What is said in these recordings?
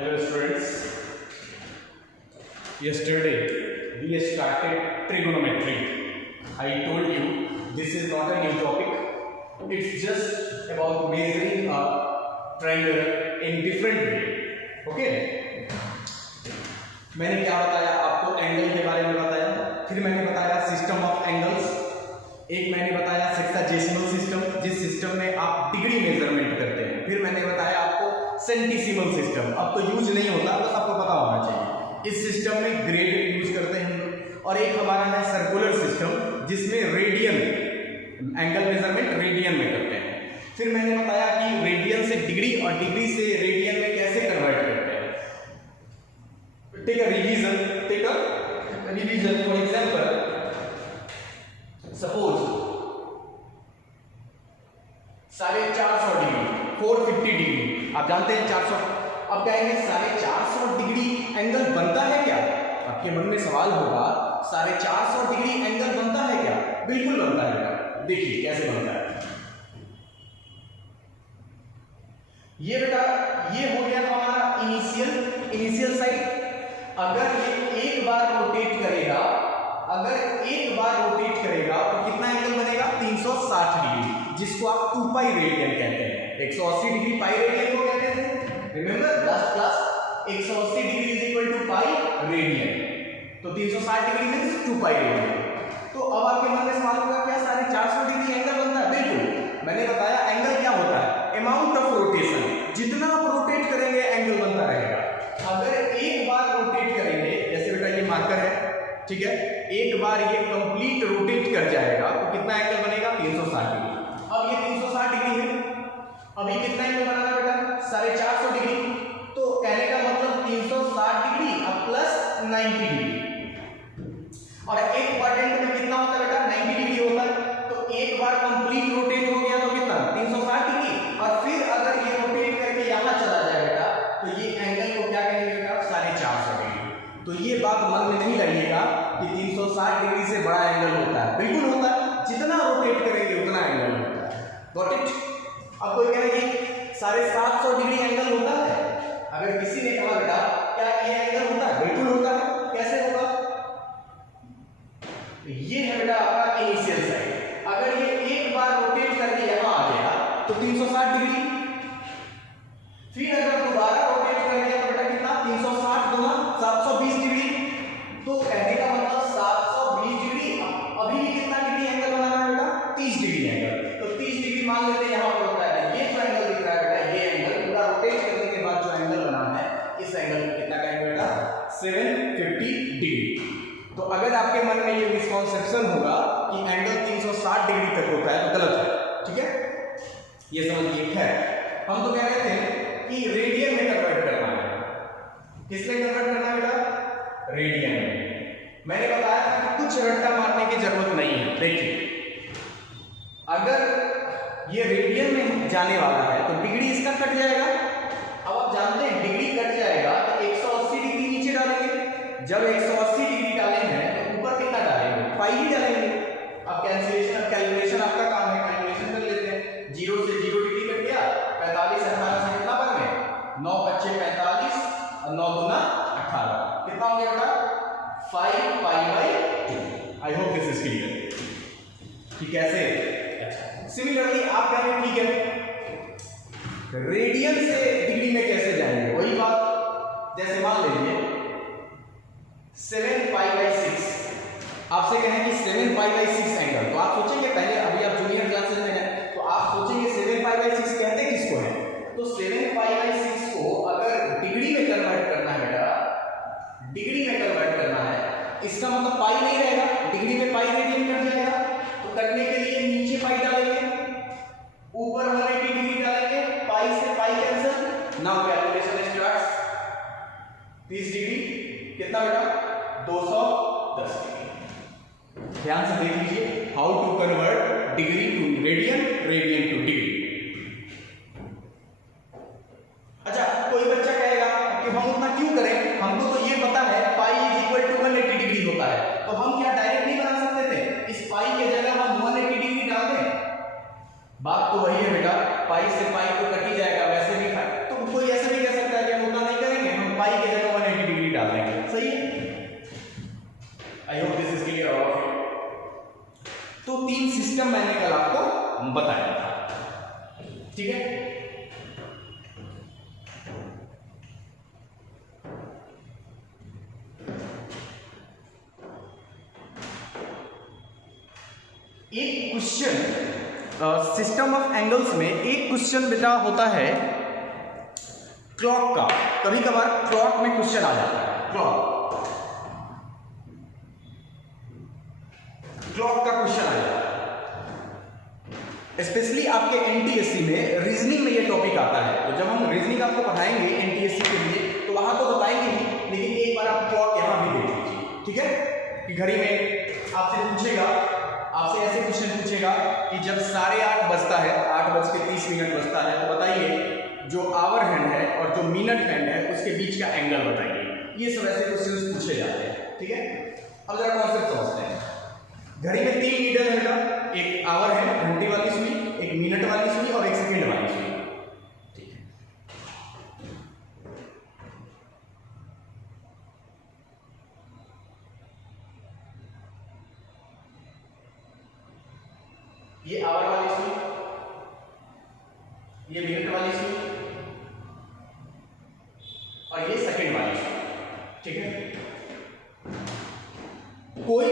Hello students, yesterday we started trigonometry. I told you this is not a new topic, it's just about measuring a triangle in different way. Okay? मैंने क्या बताया आपको, angle के बारे में बताया, फिर मैंने बताया सिस्टम ऑफ एंगल्स, एक मैंने बताया सेक्साजेसिमल सिस्टम जिस सिस्टम में आप डिग्री मेजरमेंट करते हैं, फिर मैंने बताया आपको सेंटीसिमल सिस्टम, अब तो यूज नहीं होता, बस आपको पता होना चाहिए। इस सिस्टम में ग्रेड यूज करते हैं हम लोग, और एक हमारा है सर्कुलर सिस्टम जिसमें रेडियन एंगल मेजरमेंट रेडियन में करते हैं। फिर मैंने बताया कि रेडियन से डिग्री और डिग्री से रेडियन में कैसे कन्वर्ट करते हैं। Take a revision for example, suppose 450 degree 450 degree, आप जानते हैं 400, अब कहेंगे 450 डिग्री एंगल बनता है क्या? आपके मन में सवाल होगा 450 डिग्री एंगल बनता है क्या? बिल्कुल बनता है बेटा, देखिए कैसे बनता है। ये बेटा ये हो गया हमारा इनिशियल साइड। अगर ये एक बार रोटेट करेगा, अगर एक बार रोटेट करेगा तो कितना एंगल बनेगा? 360 डिग्री, जिसको आप 2 पाई रेडियन कहते हैं। 180 डिग्री पाई रेडियन को कहते थे, remember last class, 180 degree is equal to pi radian, तो 360 डिग्री मींस 2 पाई रेडियन। तो अब आपके मन में सवाल होगा क्या 450 डिग्री एंगल बनता है? बिल्कुल, मैंने बताया एंगल क्या होता है, अमाउंट ऑफ रोटेशन, जितना आप रोटेट करेंगे एंगल बनता रहेगा। अगर एक बार रोटेट करेंगे, जैसे बेटा ये मार्कर है, ठीक है, एक बार ये कंप्लीट रोटेट कर जाएगा तो कितना एंगल बनेगा? 360 डिग्री। अब ये 360 डिग्री है, अभी कितना एंगल बना था बेटा? 450 डिग्री। तो कहने का मतलब 360 डिग्री अब प्लस 90 डिग्री, और एक क्वाड्रेंट में कितना होता है बेटा? 90 डिग्री होता है। तो एक बार कंप्लीट रोटेट हो गया तो कितना? 360 डिग्री, और फिर अगर ये रोटेट करके यहां चला जाए बेटा तो ये एंगल को क्या कहेंगे बेटा? 450 डिग्री। तो ये बात मन में नहीं लाइएगा कि 360 डिग्री से बड़ा एंगल होता है, बिल्कुल होता है, जितना रोटेट करेंगे उतना एंगल होता है। Got it? अब कोई कहेंगे 750 डिग्री एंगल होता है। अगर किसी ने कहा बेटा क्या ये एंगल होता है? बिल्कुल होता है। कैसे होगा? ये है बेटा आपका इनिशियल साइड। अगर ये एक बार रोटेट करके यहां आ गया तो 360 डिग्री, फिर अगर दोबारा रोटेट कर दिया तो बेटा कितना? 360 गुना 720 डिग्री। तो कहने का मतलब 720 डिग्री, अभी भी कितना डिग्री एंगल बनाना है बेटा? 30 डिग्री एंगल। तो 30 डिग्री मान लेते हैं यहां पर होता है। ये जो एंगल दिख रहा है बेटा, ये एंगल पूरा रोटेट करने के बाद जो एंगल बना है, इस एंगल को कितना कहेंगे बेटा? 750 डिग्री। तो अगर आपके मन में ये मिसकॉन्सेप्शन होगा कि एंगल 360 डिग्री तक होता है तो गलत है, ठीक है, ये समझिए। खैर, हम तो कह रहे थे कि रेडियन में कन्वर्ट करना है। किस में कन्वर्ट करना है बेटा? रेडियन में। मैंने बताया था कि कुछ रट्टा मारने की जरूरत नहीं है। देखिए, अगर ये रेडियन में जाने वाला है तो डिग्री इसका कट जाएगा। अब आप जानते हैं डिग्री कट जाएगा तो 180 डिग्री नीचे डालेंगे। जब 180 डिग्री डालेंगे तो ऊपर कितना डालेंगे? पाई ही डालेंगे। अब कैलकुलेशन आपका काम है, कैलकुलेशन कर लेते हैं। 0 से 0 डिग्री कट गया, 45 18 से कितना बन गए? 9 25 45 और 9 दूना 18, कितना हो गया बेटा? 5 pi by 2। I hope this is clear कि कैसे। अच्छा, सिमिलरली आप कह रहे हैं ठीक है, रेडियन से डिग्री में कैसे जाएंगे? वही बात, जैसे मान लीजिए 7 पाई बाई 6, आपसे कहें कि 7 पाई बाई 6 एंगल, तो आप सोचेंगे पहले, अभी आप जूनियर क्लासेस में हैं तो आप सोचेंगे 7 पाई बाई 6 कहते किसको है? तो 7 पाई बाई 6 को अगर डिग्री में कन्वर्ट करना है बेटा, डिग्री में कन्वर्ट करना है, इसका मतलब पाई नहीं रहेगा, डिग्री में पाई रेडियन कट जाएगा। तो कटने के लिए नीचे पाई डालेंगे, ऊपर 180 डिग्री डालेंगे, पाई से pi cancel. Now calculation starts. 30 degree कितना बेटा? 210 डिग्री। ध्यान से देख लीजिए, how to convert degree to radian, radian to degree. अच्छा, कोई बच्चा कहेगा कि हम उतना क्यों करें, हमको तो ये पता है pi is equal to 180 degree होता है, तो हम क्या डायरेक्ट नहीं बना सकते थे? इस पाई के जगह हम 180 डिग्री डाल दें। बात तो वही है बेटा, पाई से पाई तो कट ही जाएगा वैसे भी, तो कोई ऐसे भी कह सकता है कि हम उतना नहीं करेंगे, बाई की जगह 180 डिग्री डाल देंगे, सही है। I hope this is clear all of you. तो 3 सिस्टम मैंने कल आपको बताया था, ठीक है। एक क्वेश्चन सिस्टम ऑफ एंगल्स में एक क्वेश्चन बेटा होता है क्लॉक का। कभी कभार क्लॉक में क्वेश्चन आ जाता है, क्लॉक का क्वेश्चन आ जाता है। स्पेशली आपके एनटीएससी में रीजनिंग में ये टॉपिक आता है। तो जब हम रीजनिंग आपको पढ़ाएंगे एनटीएससी के लिए तो वहां तो बताएंगे ही, लेकिन एक बार आप क्लॉक यहां भी देख लीजिए, ठीक है। कि घड़ी में आपसे पूछेगा, आपसे ऐसे क्वेश्चन पूछेगा कि जब 8:30 बजता है, 8:30 बजता है, तो बताइए जो आवर हैंड है और जो मिनट हैंड है उसके बीच का एंगल बताइए। ये सब ऐसे क्वेश्चन पूछे जाते हैं, ठीक है। अब जरा कॉन्सेप्ट समझते हैं। घड़ी में 3 नीडल है बेटा, एक आवर है घंटे वाली सुई, एक मिनट वाली सुई और एक सेकंड वाली सुई, ठीक है। ये आवर वाली सुई, ये मिनट वाली सुई और ये सेकंड वाली सुई, ठीक है। कोई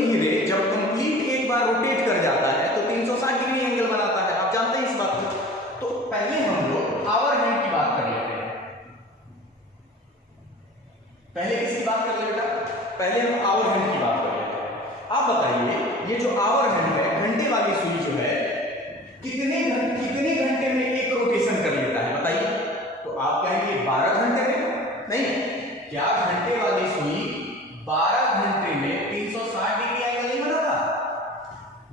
भी रे जब कंप्लीट एक बार रोटेट कर जाता है तो 360 डिग्री एंगल बनाता है, आप जानते हैं इस बात को। तो पहले हम लोग आवर हैंड की बात कर लेते हैं। पहले किसकी बात कर ले बेटा? पहले हम आवर हैंड की बात कर लेते हैं। आप बताइए ये जो आवर हैंड है, घंटे वाली सुई जो है, कितने घंटे में एक रोटेशन कर लेता है बताइए? तो आप कहेंगे 12 घंटे में। नहीं, क्या घंटे वाली सुई 12 घंटे में 360 डिग्री एंगल नहीं बनाता?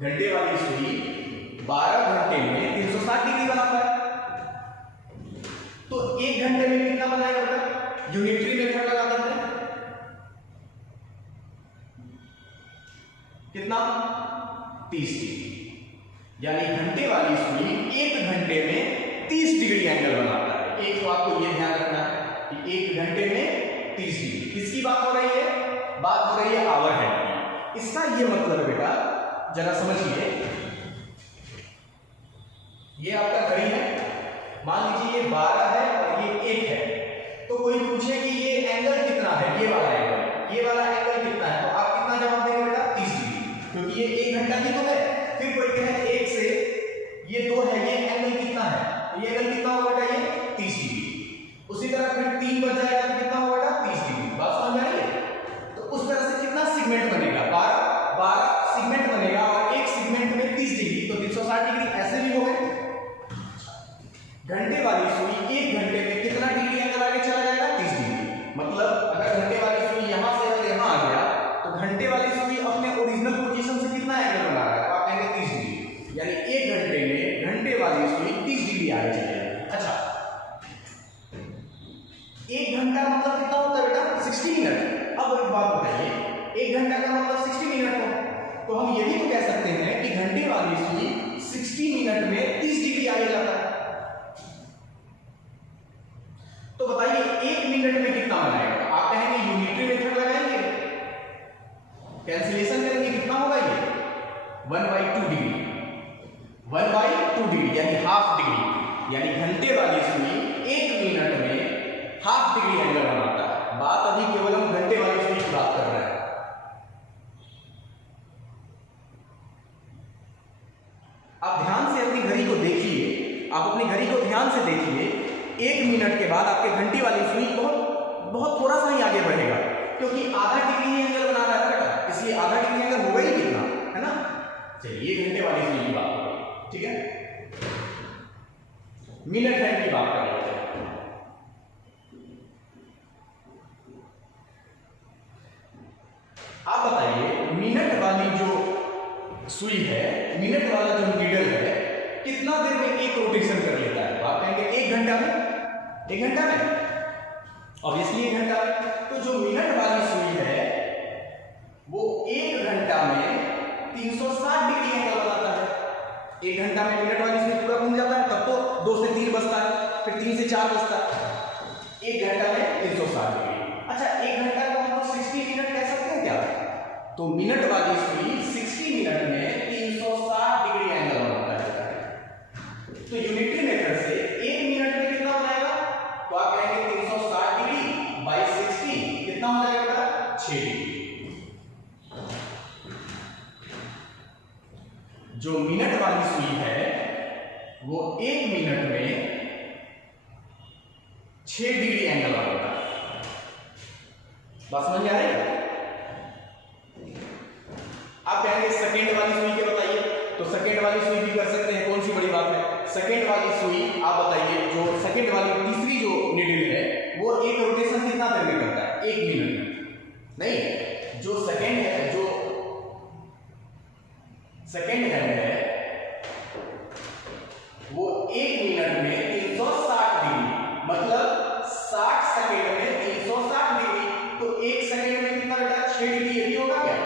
घंटे वाली सुई 12 घंटे में 360 डिग्री बनाता है। तो 1 घंटे में कितना बनाएगा बेटा? यूनिटरी मेथड लगा देते हैं, कितना? 30 डिग्री। यानी घंटे वाली सुई 1 घंटे में 30 डिग्री एंगल बनाता है। एक तो आपको यह ध्यान रखना है कि 1 घंटे में 30 डिग्री। किसकी बात हो रही है? बात हो रही है आवर हैंड की। इसका ये मतलब बेटा जरा समझिए, ये आपका घड़ी है, मान लीजिए ये 12 है और ये 1 है। तो कोई पूछे कि ये एंगल कितना है, ये वाला एंगल कितना है, तो आप कितना जवाब देंगे बेटा? 30 डिग्री, क्योंकि ये 1 घंटा ही तो है। फिर कोई कहे 1 से ये 2 है, ये एंगल कितना है? ये एंगल कितना होगा बेटा? ये 30 डिग्री। उसी तरह फिर 3 बच जाएगा तो कितना होगा बेटा? 30 डिग्री। बात समझ आ रही है? तो उस तरह से कितना सेगमेंट बनेगा? 12 सेगमेंट बनेगा और एक सेगमेंट में 30 डिग्री, तो 360 डिग्री ऐसे भी हो गए। घंटे वाली सुई 1 घंटे में कितना डिग्री एंगल आगे चला जाएगा? 30 डिग्री। मतलब अगर घंटे वाली सुई यहां से अगर यहां आ गया तो घंटे वाली सुई अपने ओरिजिनल पोजीशन से कितना एंगल बना रहा है? तो आप कहेंगे 30 डिग्री। यानी 1 घंटे में घंटे वाली सुई 30 डिग्री आगे चलेगी। अच्छा, 1 घंटा मतलब कितना होता है बेटा? 60 मिनट। अब एक बात बताइए, 1 घंटा का मतलब 60 मिनट हो, तो हम ये भी तो कह सकते हैं कि घंटे वाली सुई 60 मिनट में 30 डिग्री आगे जाता है। तो बताइए 1 मिनट में कितना बनाएगा? आप कहेंगे यूनिटरी मेथड लगाएंगे, कैंसिलेशन करेंगे, कितना होगा ये? 1/2 डिग्री, 1/2 डिग्री यानी हाफ डिग्री। यानी घंटे वाली सुई 1 मिनट में हाफ डिग्री एंगल बनाता है। बात अभी केवल हम घंटे वाली सुई की बात कर रहे हैं। आप ध्यान से अपनी घड़ी को देखिए, आप अपनी घड़ी को ध्यान से देखिए। 1 मिनट के बाद आपके घंटी वाली सुई बहुत थोड़ा सा ही आगे बढ़ेगा, क्योंकि आधा डिग्री एंगल बना रहा है बेटा, इसलिए आधा डिग्री एंगल होगा ही कितना, है ना? चलिए घंटे वाली सुई की बात करें, ठीक है। मिनट हैंड की बात करें। आप बताइए मिनट वाली जो सुई है, मिनट वाला जो नीडल है, कितना देर में एक रोटेशन कर लेता है? तो आप कहेंगे 1 घंटा में। 1 घंटा में ऑब्वियसली 1 घंटा में। तो जो मिनट वाली सुई है वो 1 घंटा में 360 डिग्री एंगल बनाता है। 1 घंटा में मिनट वाली सुई पूरा घूम जाता है, तब तो 2 से 3 बजता है, फिर 3 से 4 बजता है। 1 घंटा में 360 डिग्री। अच्छा 1 घंटा का मतलब 60 मिनट कह सकते हैं क्या? तो मिनट वाली सुई 60 मिनट में 360 डिग्री एंगल बनाता है। तो यूनिटरी मेथड से 1 मिनट में कितना हो जाएगा? तो आप कहेंगे 360 डिग्री बाई 60 कितना हो जाएगा? 6 डिग्री। जो मिनट वाली सुई है वो 1 मिनट में 6 डिग्री एंगल बनाता है। बात समझ आ रही है? आप कहेंगे सेकेंड वाली सुई के बताइए, तो सेकेंड वाली सुई भी कर सकते हैं, कौन सी बड़ी बात है। सेकेंड वाली सुई आप बताइए, जो सेकेंड वाली तीसरी जो निडल है वो एक रोटेशन कितना देर में करता है? 1 मिनट में। नहीं, जो सेकेंड है, जो सेकेंड हैंड है वो 1 मिनट में 360 डिग्री, मतलब 60 सेकेंड में 360 डिग्री। तो 1 सेकेंड में कितना बेटा? 6 डिग्री। ये भी होगा क्या?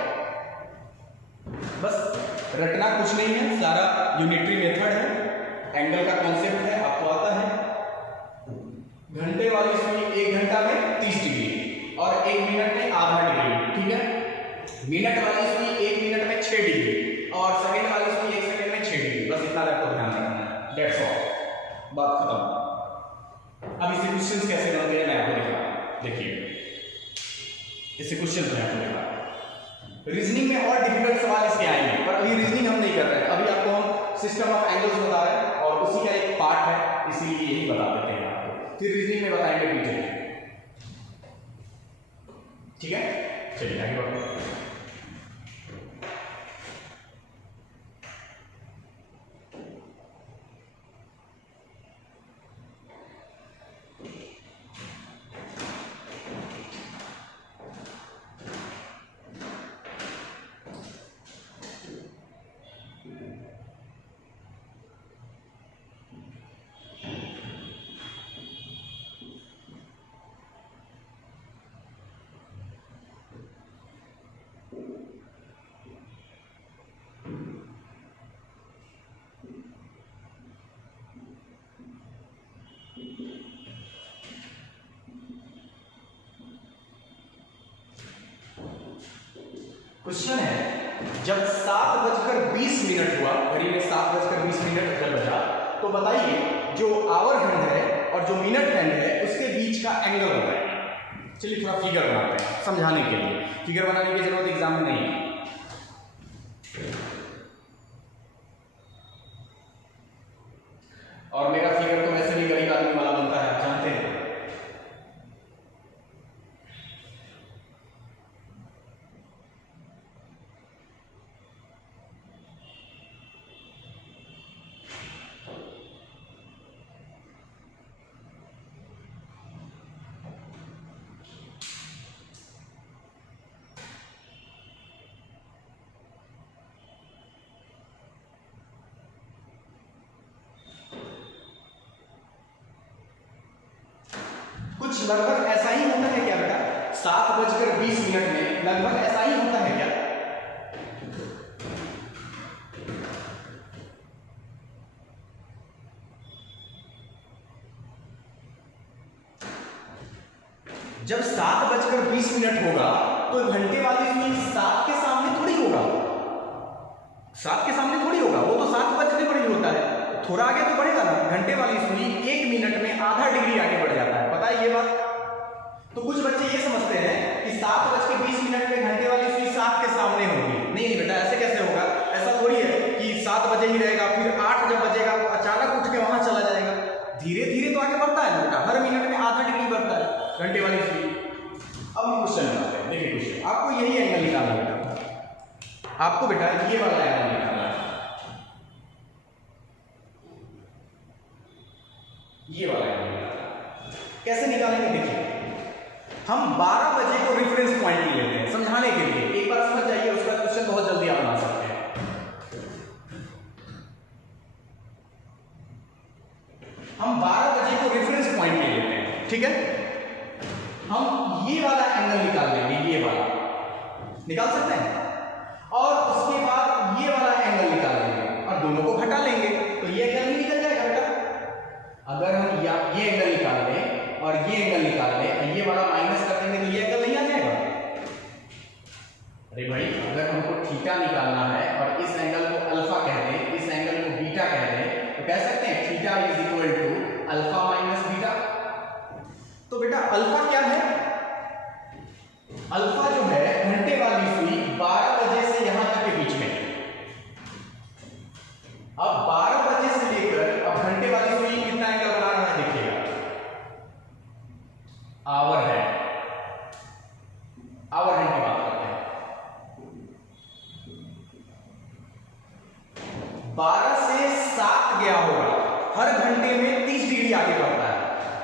बस रटना कुछ नहीं है, सारा यूनिटरी मेथड है, एंगल का कॉन्सेप्ट है, आपको आता है। घंटे वाली सुई 1 घंटा में 30 डिग्री और 1 मिनट में आधा डिग्री, ठीक है। मिनट वाली सुई 1 मिनट में 6 डिग्री और सेकंड वाली सुई 1 सेकंड में 6 डिग्री। बस इतना आपको ध्यान रखना है, दैट्स ऑल, बात खत्म। अब इससे क्वेश्चंस कैसे बनते हैं मैं आपको दिखा रहा हूं। देखिए इससे क्वेश्चंस मैं आपको दिखा रहा हूं। रीजनिंग में और डिफिकल्ट सवाल इसके आएंगे, पर अभी रीजनिंग हम नहीं कर रहे हैं। अभी आपको हम सिस्टम ऑफ एंगल्स बता रहे हैं और उसी का एक पार्ट है, इसीलिए यही बता देते हैं आपको। फिर रीजनिंग में बताएंगे डिटेल, ठीक है। चलिए आगे बढ़ते हैं। क्वेश्चन है, जब 7:20 हुआ, घड़ी में 7:20 जब बजा, तो बताइए जो आवर हैंड है और जो मिनट हैंड है उसके बीच का एंगल बताइए। चलिए थोड़ा फिगर बनाते हैं समझाने के लिए। फिगर बनाने की जरूरत एग्जाम में नहीं है। और मेरा फिगर तो वैसे भी गरीब आदमी वाला बनता है, आप जानते हैं। लगभग ऐसा ही होता है क्या बेटा? 7:20 में लगभग ऐसा ही होता है क्या? जब 7:20 होगा तो घंटे वाली सुई 7 के सामने थोड़ी होगा, 7 के सामने थोड़ी होगा, वो तो 7 बजने पर ही होता है। थोड़ा आगे तो बढ़ेगा ना। घंटे वाली सुई 1 मिनट में आधा डिग्री आगे बढ़ जाता है, पता है ये बात? तो कुछ बच्चे ये समझते हैं कि 7:20 में घंटे वाली सुई 7 के सामने होगी। नहीं बेटा, ऐसे कैसे होगा? ऐसा थोड़ी है कि 7 बजे ही रहेगा, फिर 8 जब बजेगा तो अचानक उठ के वहां चला जाएगा। धीरे धीरे तो आगे बढ़ता है बेटा, हर मिनट में आधा डिग्री बढ़ता है घंटे वाली सुई। अब हम क्वेश्चन बनाते हैं। देखिए क्वेश्चन, आपको यही एंगल निकालना है बेटा, आपको बेटा ये वाला एंगल निकालना है, ये वाला एंगल निकालना है। कैसे निकालेंगे? देखिए हम 12 बजे को रेफरेंस पॉइंट लेते हैं समझाने के लिए। एक बार समझ जाइए, उसका क्वेश्चन बहुत जल्दी आप बना सकते हैं। हम 12 बजे को रेफरेंस पॉइंट ले लेते हैं, ठीक है। हम ये वाला एंगल निकाल लेंगे, ये वाला निकाल सकते हैं, और उसके बाद ये वाला एंगल निकाल लेंगे और दोनों को घटा लेंगे तो ये एंगल भी निकल जाएगा बेटा। अगर हम ये एंगल निकाल लें और ये एंगल अब 12 बजे से लेकर अब घंटे वाली सुई कितना एंगल बना रहा है देखिएगा, आवर हैंड, आवर हैंड की बात करते हैं। 12 से 7 गया होगा, हर घंटे में 30 डिग्री आगे बढ़ता है,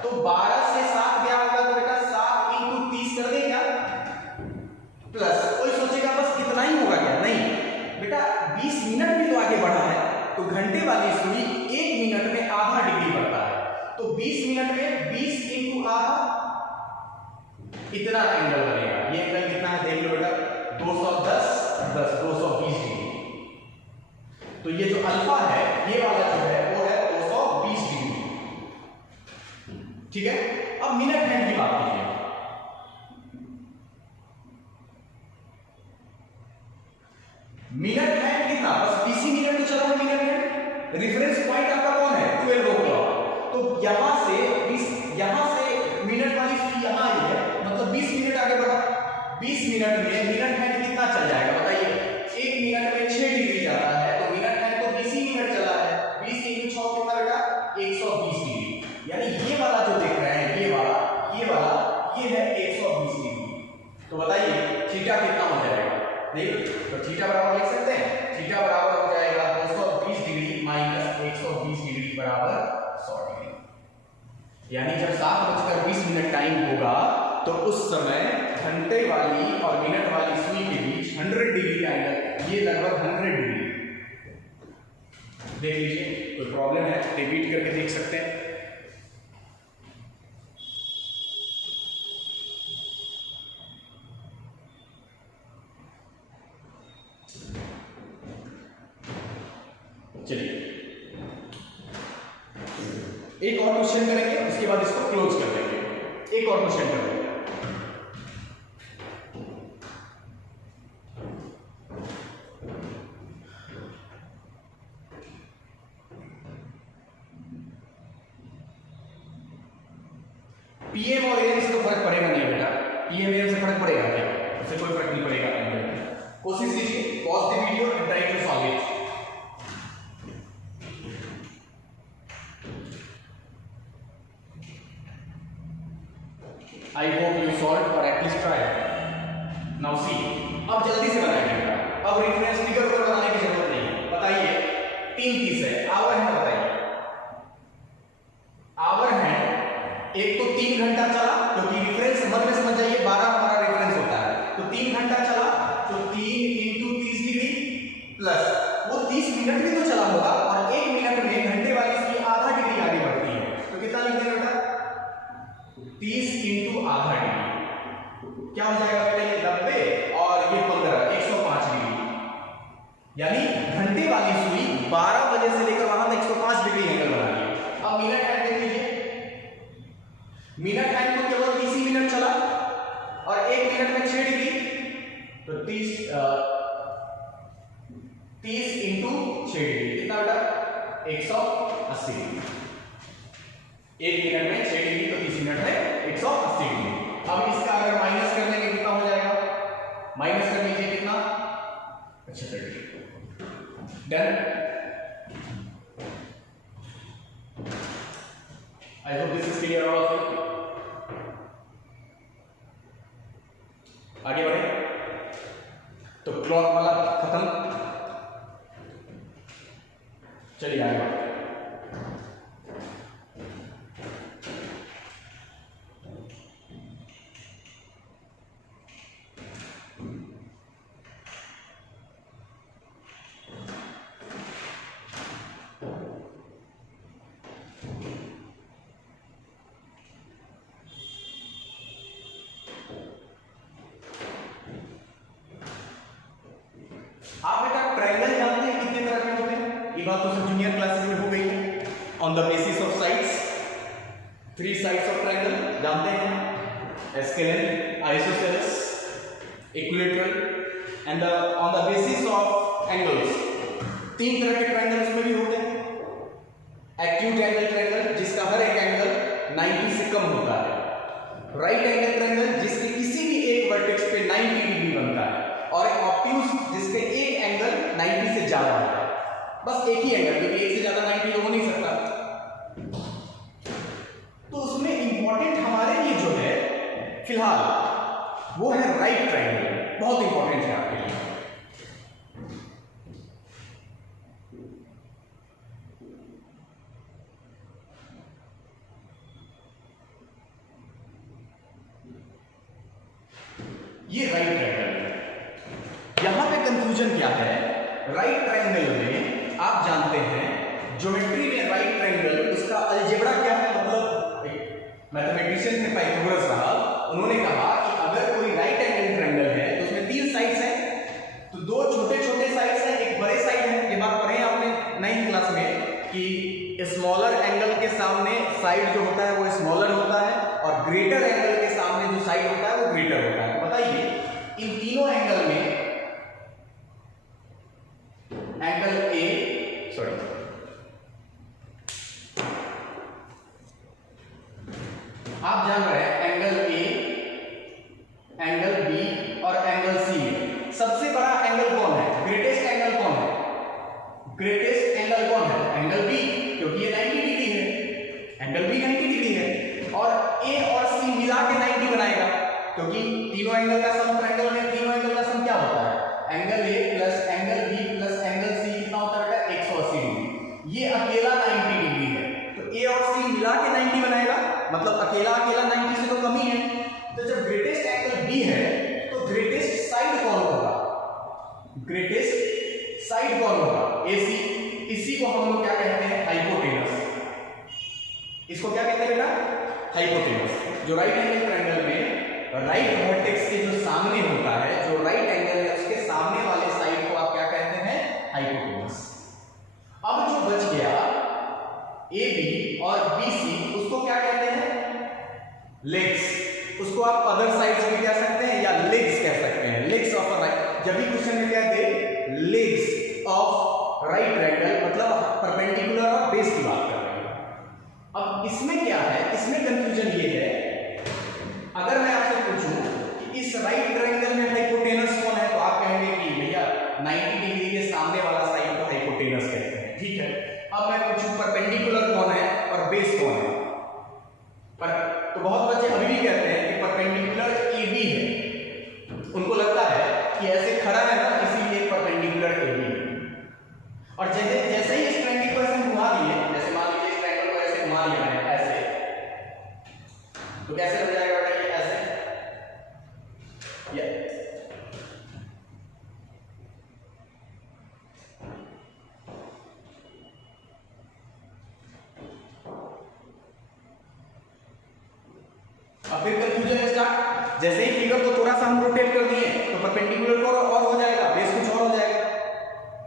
तो 12 से 7 गया होगा तो बेटा 7 × 30 कर दे क्या, प्लस। कोई सोचेगा बस इतना ही होगा क्या, नहीं बेटा 20 मिनट में तो आगे बढ़ा है, तो घंटे वाली सुई 1 मिनट में आधा डिग्री बढ़ता है, तो 20 मिनट में 20 × आधा इतना एंगल बनेगा। ये एंगल कितना है देख लो बेटा, 210 10 220 डिग्री। तो ये जो अल्फा है ये वाला जो है वो है 220 डिग्री, ठीक है। अब मिनट हैंड की बात कीजिए। मिनट हैंड कितना, बस 20 मिनट तो चला है मिनट हैंड। रेफरेंस पॉइंट आपका कौन है, 12 o'clock। तो यहां से मिनट वाली सुई यहां आई है, मतलब 20 मिनट आगे बढ़ा। 20 मिनट में मिनट हैंड कितना चल जाएगा बताइए, 1 मिनट में 6 डिग्री जाता है, तो मिनट हैंड तो 20 ही मिनट चला है, 20 × 6 कितना बेटा 120 डिग्री। यानी ये वाला जो देख रहे हैं, ये वाला ये है 120 डिग्री। तो बताइए थीटा कितना हो जाएगा, नहीं तो थीटा बराबर लिख सकते हैं, थीटा बराबर हो जाएगा 220 डिग्री माइनस 120 डिग्री बराबर 100 डिग्री। यानी जब 7:20 टाइम होगा तो उस समय घंटे वाली और मिनट वाली सुई के बीच 100 डिग्री एंगल, ये लगभग 100 डिग्री। देख लीजिए कोई प्रॉब्लम है, रिपीट करके देख सकते हैं। चलिए एक और क्वेश्चन करेंगे, उसके बाद इसको क्लोज कर देंगे। एक और क्वेश्चन करेंगे। पीएम और एम से तो फर्क पड़ेगा नहीं बेटा, पीएम एम से फर्क पड़ेगा क्या, उससे कोई फर्क नहीं पड़ेगा। कोशिश कीजिए, pause the video and try to solve it. I hope you solved or at least tried. Now see, अब जल्दी से बनाएंगे। अब रेफरेंस फिगर पर बनाने की जरूरत नहीं है। बताइए 3:30 है, आवर हैंड बताइए। आवर हैंड एक तो 3 घंटा चला, क्योंकि रेफरेंस मन में समझ जाइए 12 हमारा रेफरेंस होता है, तो 3 घंटा चला, तो 3 × 30 डिग्री प्लस वो 30 मिनट भी तो चला होगा, और 1 मिनट में घंटे वाली सुई आधा डिग्री आगे बढ़ती है, तो कितना लिख देंगे बेटा 30 × आधा डिग्री। क्या हो जाएगा बेटा, ये 90 और ये 15, 105 डिग्री। यानी घंटे वाली सुई 12 बजे से लेकर वहां तक 105 डिग्री एंगल बना रही है। अब मिनट हैंड देख लीजिए, मिनट हैंड तो केवल 30 मिनट चला और 1 मिनट में 6 डिग्री, तो 30 × 6 डिग्री कितना बेटा 180 डिग्री। 1 मिनट में 6 डिग्री, तो 30 मिनट में 180 डिग्री। अब इसका अगर माइनस कर लेंगे कितना हो जाएगा, माइनस कर लीजिए कितना 75 degree. Done. I hope this is clear all of you. आगे बढ़े, तो क्लॉक वाला खत्म। चलिए आगे बढ़े। आप बेटा ट्रायंगल जानते हैं कितने तरह के होते हैं, ये बात तो सब जूनियर क्लासेस में हो गई है। On the basis of sides, 3 sides of triangle जानते हैं, scalene, isosceles, equilateral and on the basis of angles 3 तरह के ट्रायंगल इसमें भी होते हैं। एक्यूट एंगल ट्रायंगल जिसका हर एक एंगल 90 से कम होता है, राइट एंगल ट्रायंगल जिसके किसी भी एक वर्टेक्स पे 90 डिग्री बनता है, और एक ऑब्ट्यूज जिसके एक एंगल 90 से ज्यादा है। बस एक ही एंगल, क्योंकि एक से ज्यादा 90 हो नहीं सकता। तो उसमें इंपॉर्टेंट हमारे लिए जो है फिलहाल वो है राइट ट्रायंगल, बहुत इंपॉर्टेंट है आपके लिए। ये राइट ट्रायंगल है। यहां पे कंफ्यूजन क्या है, राइट ट्रायंगल में आप जानते हैं ज्योमेट्री में राइट ट्रायंगल उसका अलजेब्रा क्या है, मतलब मैथमेटिशियन थे पाइथागोरस साहब, उन्होंने कहा कि अगर कोई राइट एंगल ट्रायंगल है तो उसमें 3 साइड्स हैं, तो 2 छोटे-छोटे साइड्स हैं, एक बड़े साइड है। ये बात पढ़े आपने 9th क्लास में कि स्मॉलर एंगल के सामने साइड जो होता है वो स्मॉलर होता है और ग्रेटर एंगल के सामने जो साइड होता है वो ग्रेटर होता है। बताइए इन तीनों एंगल में एंगल ए, सॉरी आप जान रहे हैं एंगल ए, एंगल बी और एंगल सी है। सबसे बड़ा एंगल कौन है, ग्रेटेस्ट एंगल कौन है, ग्रेटेस्ट एंगल कौन है, एंगल बी, क्योंकि ये 90 डिग्री है, एंगल बी 90 डिग्री है। और ए और सी मिला के 90 बनाएगा, क्योंकि तीनों एंगल का सम, ट्रायंगल में तीनों एंगल का सम क्या होता है, angle A plus angle B plus angle C कितना होता है, 180 डिग्री। ये अकेला 90 डिग्री है, तो ए और सी मिला के 90 बनाएगा, मतलब अकेला अकेला 90 से तो कम ही है। तो जब ग्रेटेस्ट एंगल बी है तो ग्रेटेस्ट साइड कौन होगा, ग्रेटेस्ट साइड कौन होगा, एसी। इसी को हम लोग क्या कहते हैं, हाइपोटेनस। इसको क्या कहते हैं बेटा, हाइपोटेनस। जो राइट एंगल ट्रायंगल में राइट वर्टेक्स के जो सामने होता है, जो राइट एंगल है उसके सामने वाले साइड को आप क्या कहते हैं, हाइपोटेनस। अब जो बच गया ए बी और बी सी, उसको क्या कहते हैं, लेग्स। उसको आप अदर साइड्स भी कह सकते हैं या लेग्स कह सकते हैं, लेग्स ऑफ राइट। जब भी क्वेश्चन में क्या दे लेग्स ऑफ राइट ट्रायंगल, मतलब परपेंडिकुलर और बेस की बात कर रहे हैं। अब इसमें क्या है, इसमें कंफ्यूजन ये है, अगर मैं आपसे पूछूं कि इस राइट ट्रायंगल में हाइपोटेनस कौन है, तो आप कहेंगे कि भैया 90 डिग्री के सामने वाला साइड को हाइपोटेनस कहते हैं, ठीक है। अब मैं पूछूं परपेंडिकुलर कौन है और बेस कौन है, पर तो बहुत बच्चे अभी भी कहते हैं कि परपेंडिकुलर ए बी है, उनको लगता है कि ऐसे खड़ा है ना इसीलिए परपेंडिकुलर ए बी है। और जैसे ही इस ट्रायंगल को ऐसे घुमा दिए, जैसे मान लीजिए इस ट्रायंगल को ऐसे घुमा लिया है ऐसे, तो कैसे हो जाएगा बेटा, ये ऐसे या अब फिर कंफ्यूजन स्टार्ट। जैसे ही फिगर को थोड़ा सा हम रोटेट कर दिए तो परपेंडिकुलर को और हो जाएगा, बेस कुछ और हो जाएगा,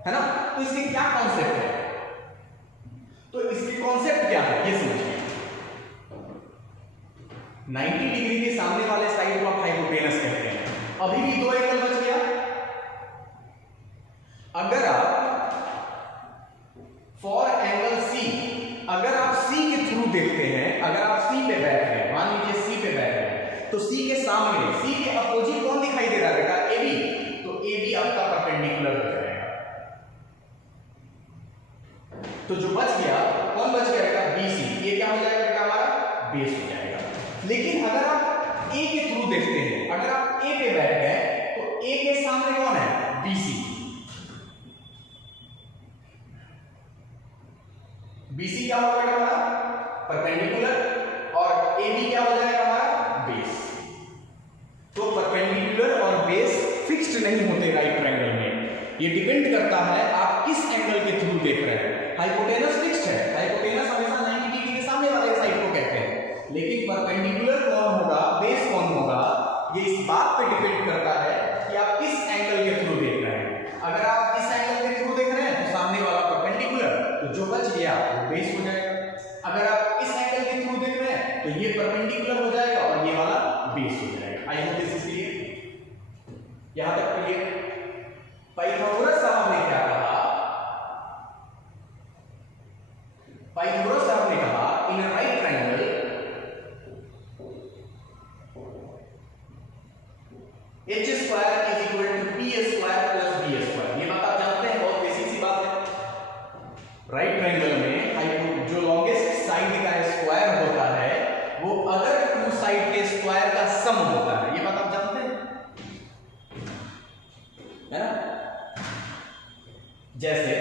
है ना। तो इसके क्या कॉन्सेप्ट है, तो इसके कॉन्सेप्ट क्या है ये समझिए। 90 डिग्री के सामने वाले साइड को आप हाइपोटेनस कहते हैं। अभी भी 2 एंगल बच गया। अगर आप फॉर एंगल सी, अगर आप सी के थ्रू देखते हैं, अगर आप सी पे बैठ रहे हैं, मान लीजिए सी पे बैठ रहे हैं, तो सी के सामने, सी के अपोजिट कौन दिखाई दे रहा है बेटा, ए बी, तो ए बी आपका परपेंडिकुलर हो जाएगा। तो जो बच गया, कौन बच गया बेटा, बी सी, ये क्या हो जाएगा बेटा, हमारा बेस हो जाएगा। लेकिन अगर आप ए के थ्रू देखते हैं, अगर आप ए पे बैठ गए तो ए के सामने कौन है, बी सी, BC क्या होगा बेटा हमारा, परपेंडिकुलर, और AB क्या हो जाएगा हमारा, बेस। तो परपेंडिकुलर और बेस फिक्स्ड नहीं होते राइट ट्रायंगल में, ये डिपेंड करता है आप किस एंगल के थ्रू देख रहे हैं। हाइपोटेनस फिक्स्ड है, हाइपोटेनस हमेशा 90 डिग्री के सामने वाले साइड को कहते हैं, लेकिन परपेंडिकुलर कौन होगा, बेस कौन होगा, ये इस बात पे डिपेंड करता है कि आप किस एंगल के थ्रू देख रहे हैं। अगर आप इस एंगल के थ्रू देख रहे हैं तो सामने वाला परपेंडिकुलर, तो जो बच गया वो बेस हो जाएगा। अगर आप इस एंगल के थ्रू देख रहे हैं तो ये परपेंडिकुलर हो जाएगा और ये वाला बेस हो जाएगा। I hope this is clear, यहां तक क्लियर। पाइथागोरस साहब ने क्या कहा, पाइथागोरस साहब ने कहा in right triangle h square is equal to p square plus b square. ये बात आप जानते हैं, बहुत बेसिक सी बात है। राइट ट्रायंगल में जो लॉन्गेस्ट साइड का स्क्वायर होता है वो अदर टू साइड के स्क्वायर का सम होता है। ये बात आप जानते हैं, है ना? जैसे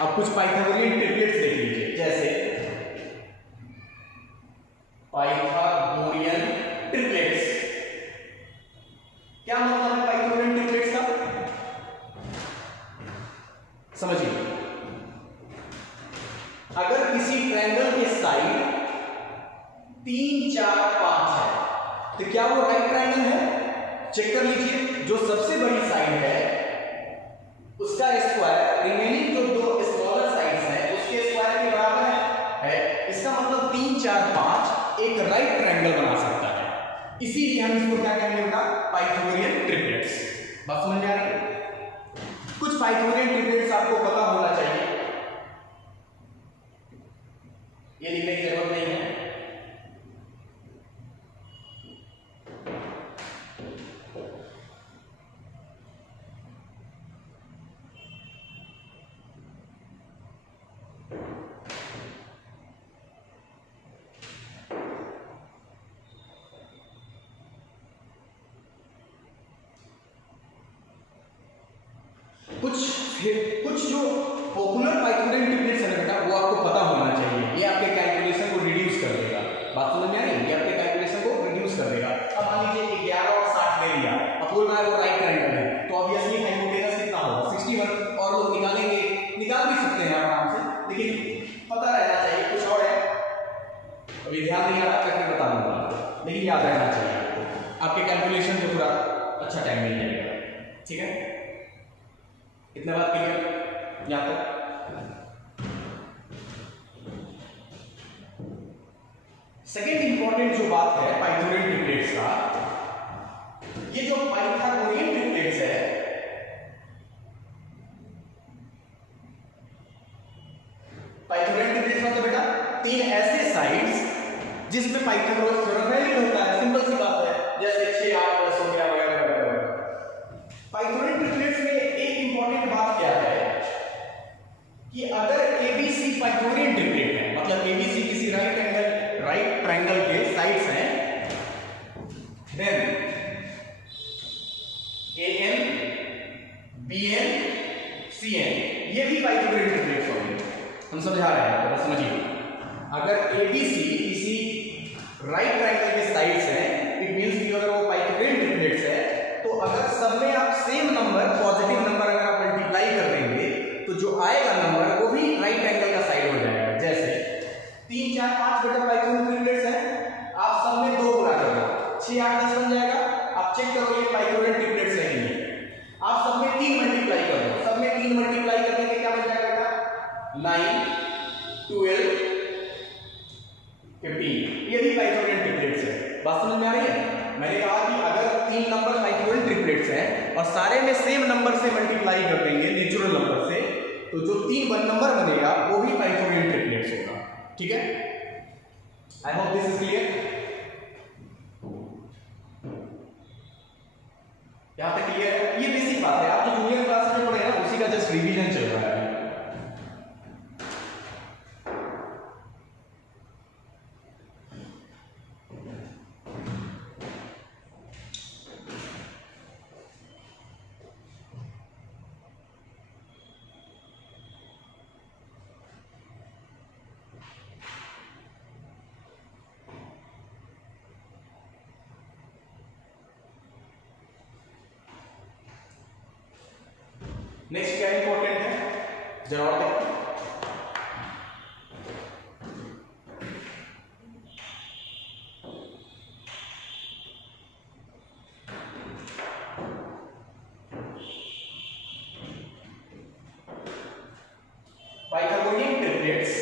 अब कुछ पाइथागोरियन ट्रिपलेट्स देख लीजिए, जैसे पाइथागोरियन ट्रिपलेट्स। क्या मतलब है पाइथागोरियन ट्रिपलेट्स का? समझिए, अगर किसी ट्रायंगल के साइड 3, 4, 5 है तो क्या वो राइट ट्रायंगल है? चेक कर लीजिए, जो सबसे बड़ी साइड है उसका स्क्वायर रिमेनिंग जो दो स्मॉलर साइड्स हैं उसके स्क्वायर के बराबर है। इसका मतलब 3, 4, 5 एक राइट ट्रायंगल बना सकता है। इसीलिए हम इसको क्या कहेंगे बेटा? Pythagorean triplets. बात समझ में आ रही है? कुछ पाइथागोरियन ट्रिपलेट्स आपको पता होना चाहिए, ये लिखने की जरूरत नहीं है। कुछ जो पॉपुलर पाइथागोरियन ट्रिपलेट्स है बेटा वो आपको पता होना चाहिए। ये आपके कैलकुलेशन को रिड्यूस कर देगा। बात समझ में आ रही है? ये आपके कैलकुलेशन को रिड्यूस कर देगा। अब मान लीजिए 11 और 60 ले लिया, अपोल में वो राइट ट्रायंगल है तो ऑब्वियसली हाइपोटेनस कितना होगा? 61। और लोग निकालेंगे, निकाल भी सकते हैं आराम से, लेकिन पता रहना चाहिए। कुछ और है, अभी ध्यान नहीं आ रहा करके बता दूंगा, लेकिन याद रहना चाहिए आपको। आपके कैलकुलेशन को थोड़ा अच्छा टाइम मिल जाएगा। ठीक है, इतना बात क्लियर यहां तक? सेकेंड इंपॉर्टेंट जो बात है पाइथागोरियन ट्रिपलेट्स का, ये जो पाइथागोरियन ट्रिपलेट्स है पाइथागोरियन ट्रिपलेट्स मतलब बेटा 3 ऐसे साइड्स जिसमें पाइथागोरस थ्योरम वैलिड होता है। सिंपल सी बात है, जैसे 6, 8 प्लस हो गया वगैरह। पाइथागोरियन ट्रिपलेट्स में एक इंपॉर्टेंट बात क्या है कि अगर ABC पाइथागोरियन ट्रिपलेट है, मतलब ABC किसी राइट ट्रायंगल के साइड्स हैं, देन AN, BN, CN ये भी पाइथागोरियन ट्रिपलेट्स होंगे। हम समझा रहे हैं, तो समझिए, अगर ABC किसी राइट ट्रायंगल के साइड्स हैं, इट मींस कि अगर वो पाइथागोरियन ट्रिपलेट्स है तो अगर सब में आप सेम नंबर, पॉजिटिव नंबर अगर आप मल्टीप्लाई कर देंगे तो जो आएगा नंबर वो भी राइट एंगल का साइड हो जाएगा। जैसे 3, 4, 5 बेटा पाइथागोरियन ट्रिपलेट्स हैं, आप सब में 2 गुणा कर दो, 6, 8, 10 बन जाएगा। आप चेक करो ये पाइथागोरियन ट्रिपलेट्स है नहीं है। आप सब में 3 मल्टीप्लाई कर दो, सब में 3 मल्टीप्लाई करने के क्या बन जाएगा बेटा? 9, 12, 15। ये भी पाइथागोरियन ट्रिपलेट्स है। बात समझ में आ रही है? मैंने कहा कि अगर 3 नंबर पाइथागोरियन ट्रिपलेट्स हैं और सारे में सेम नंबर से मल्टीप्लाई कर देंगे नेचुरल नंबर से, तो जो 3 नंबर बनेगा वो भी पाइथागोरियन ट्रिपलेट्स होगा। ठीक है, I hope this is clear. यहां तक क्लियर है? ये बेसिक बात है, आप जो जूनियर क्लास में पढ़े ना उसी का जस्ट रिवीजन चल रहा है। नेक्स्ट क्या इंपॉर्टेंट है जरा और देखते हैं। Pythagorean triplets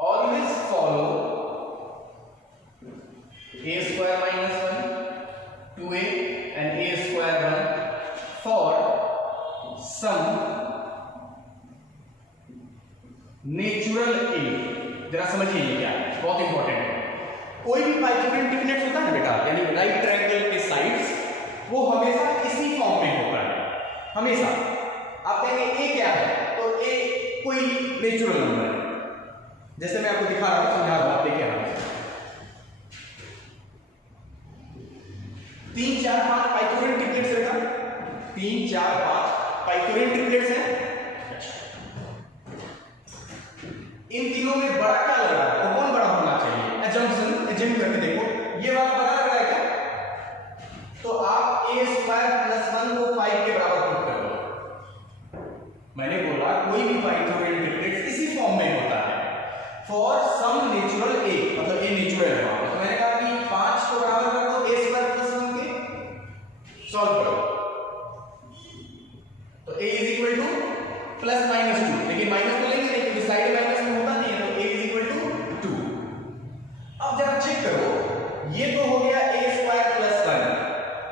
always follow a square minus 1, 2a and a square 1 for some natural a। जरा समझिए ये क्या है, बहुत इंपॉर्टेंट है। कोई भी पाइथागोरियन ट्रिपलेट होता है बेटा, यानी राइट ट्रायंगल के साइड्स, वो हमेशा इसी फॉर्म में होता है, हमेशा आप कहेंगे ए क्या है, तो ए कोई नेचुरल नंबर है, जैसे मैं आपको दिखा रहा हूं, समझा रहा हूं, आप देखिए आराम से। 3 4 5 पाइथागोरन ट्रिपलेट्स रहेगा, 3 4 5 पाइथागोरन ट्रिपलेट्स हैं। इन तीनों में बड़ा क्या लग रहा है, कौन बड़ा होना चाहिए, एजम्पशन, एज्यूम करके देखो, ये वाला बड़ा लग रहा है क्या, तो आप a स्क्वायर प्लस 1 को 5 के बराबर पुट कर दो। मैंने बोला कोई भी पाइथागोरन ट्रिपलेट्स इसी फॉर्म में होता है, फॉर सम नेचुरल a, मतलब a नेचुरल है, तो मैंने कहा कि 5 को बराबर कर दो a स्क्वायर प्लस 1 के, सॉल्व करो, तो a is equal two plus minus 2, लेकिन माइनस तो लेंगे नहीं क्योंकि साइड माइनस में होता नहीं है, तो a इज इक्वल टू 2। अब जरा चेक करो, ये तो हो गया a स्क्वायर प्लस 1,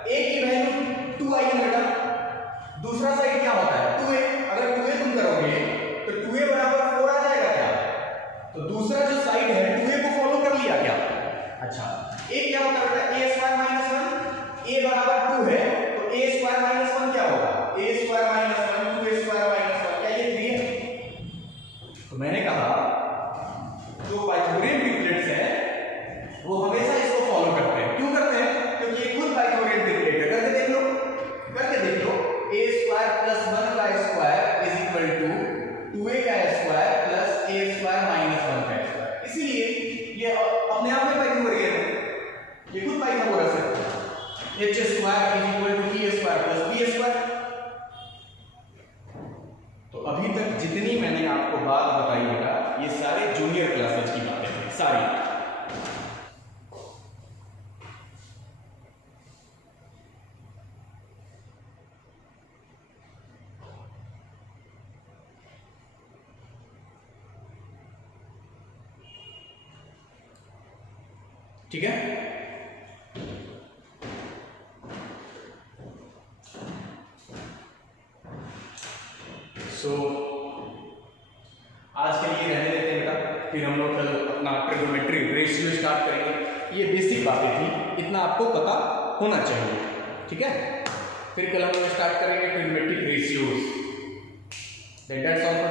a की वैल्यू 2 आई है बेटा, दूसरा साइड क्या होता है 2a, अगर 2a तुम करोगे तो 2a बराबर 4 आ जाएगा क्या, तो दूसरा जो साइड है 2a को फॉलो कर लिया क्या। अच्छा a क्या होता है बेटा, a स्क्वायर माइनस 1, a बराबर 2 है, तो a स्क्वायर माइनस 1 क्या होगा, a square minus 1, 2a square minus 1, क्या ये 3 है। तो मैंने कहा जो पाइथागोरन ट्रिपलेट्स हैं वो हमेशा इसको फॉलो करते हैं, क्यों करते हैं, क्योंकि ये खुद पाइथागोरन ट्रिपलेट है, करके देख लो, a स्क्वायर प्लस 1 का square is equal to 2a का square plus a square minus 1 का स्क्वायर, इसीलिए ये अपने आप में पाइथागोरियन है, ये खुद पाइथागोरस है। h square is equal to b square plus b square. तो अभी तक जितनी मैंने आपको बात बताई बेटा, ये सारे जूनियर क्लासेस की बातें हैं, सारी। ठीक है, सो आज के लिए रहने देते हैं बेटा, फिर हम लोग कल अपना ट्रिग्नोमेट्री रेशियो स्टार्ट करेंगे। ये बेसिक बातें थी, इतना आपको पता होना चाहिए, ठीक है। फिर कल हम लोग स्टार्ट करेंगे ट्रिग्नोमेट्रिक रेशियोज। That's all.